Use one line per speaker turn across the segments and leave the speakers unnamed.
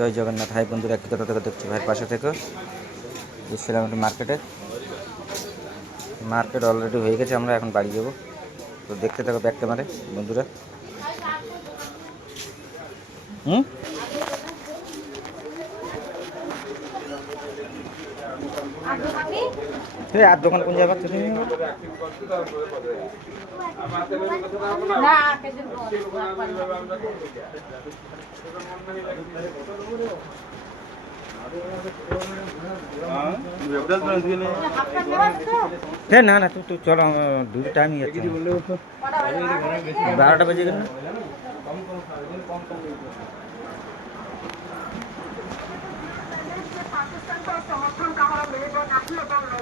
জয় Jagannath. High বন্ধুরা, একটি কথা থেকে দেখছি ভাইয়ের পাশে থেকে এসেছিলাম একটু মার্কেটে। মার্কেট অলরেডি হয়ে গেছে, আমরা এখন বাড়ি যাব। তো দেখতে থাকো ব্যাগ ক্যামেরায় বন্ধুরা। হুম? আর দোকান কোন জায়গা তুমি
না
না না তুই তুই চলো দুটো টাইমই যাচ্ছে বারোটা বেজে গেল না? হুম
আর একটা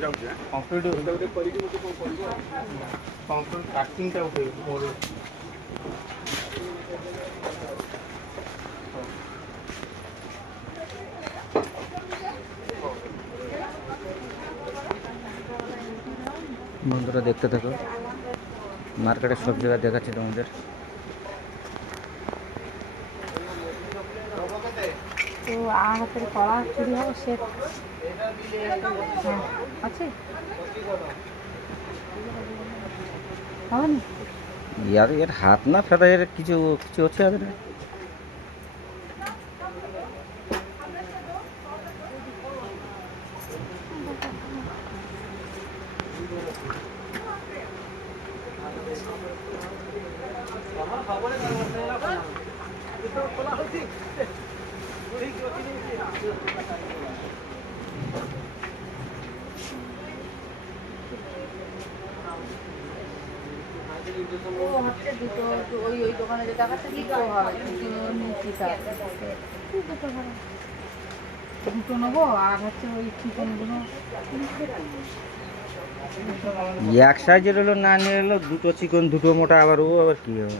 ওই ধারে। যাবো?
କାଟିଂଟା ଉଠେଇ ମୋର
বন্ধুরা দেখতে থাকো মার্কেটে সব জায়গায় দেখাচ্ছি তোমাদের
তো আর হাতের কড়া চুরি হবে সে হ্যাঁ, আছে? হবে না
ইয়ার এর হাত না ফেরা এর কিছু কিছু হচ্ছে আর
ও হচ্ছে দুটো ওই ওই দোকানে যে দেখাচ্ছে দুটো হবে দুটো নিচ্ছি দুটো নেব আর হচ্ছে ওই চিকেনগুলো
এক সাইজের হলো না নিয়ে এলো দুটো চিকন দুটো মোটা আবার ও আবার কি হবে?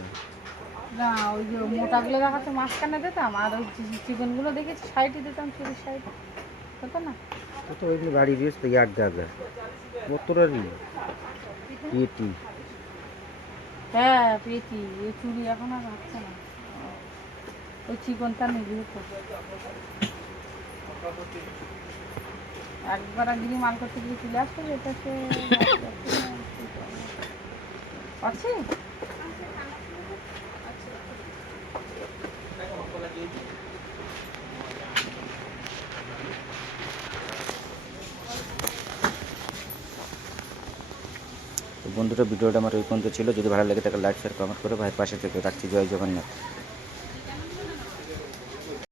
না ওই যে মোটাগুলো দেখাচ্ছে মাঝখানে দিতাম আর ওই চিকেনগুলো দেখেছি সাইডে দিতাম চুরির সাইডে। হতো না?
তো ওইগুলো বাড়ি দিয়েছে তো এক জায়গায় কতটারই পেটি
হ্যাঁ পেয়েছি। এ চুরি এখন আর হচ্ছে না। ওই চিকনটা নিবি হতো একবার গিরি মাল করতে গিয়ে চলে আসতো এটা সে আছে?
বন্ধুরা, ভিডিওটা আমার ওই পর্যন্ত ছিল। যদি ভালো লাগে তাকে লাইক শেয়ার কমেন্ট করে ভাই পাশে থেকে। রাখছি। জয় জগন্নাথ।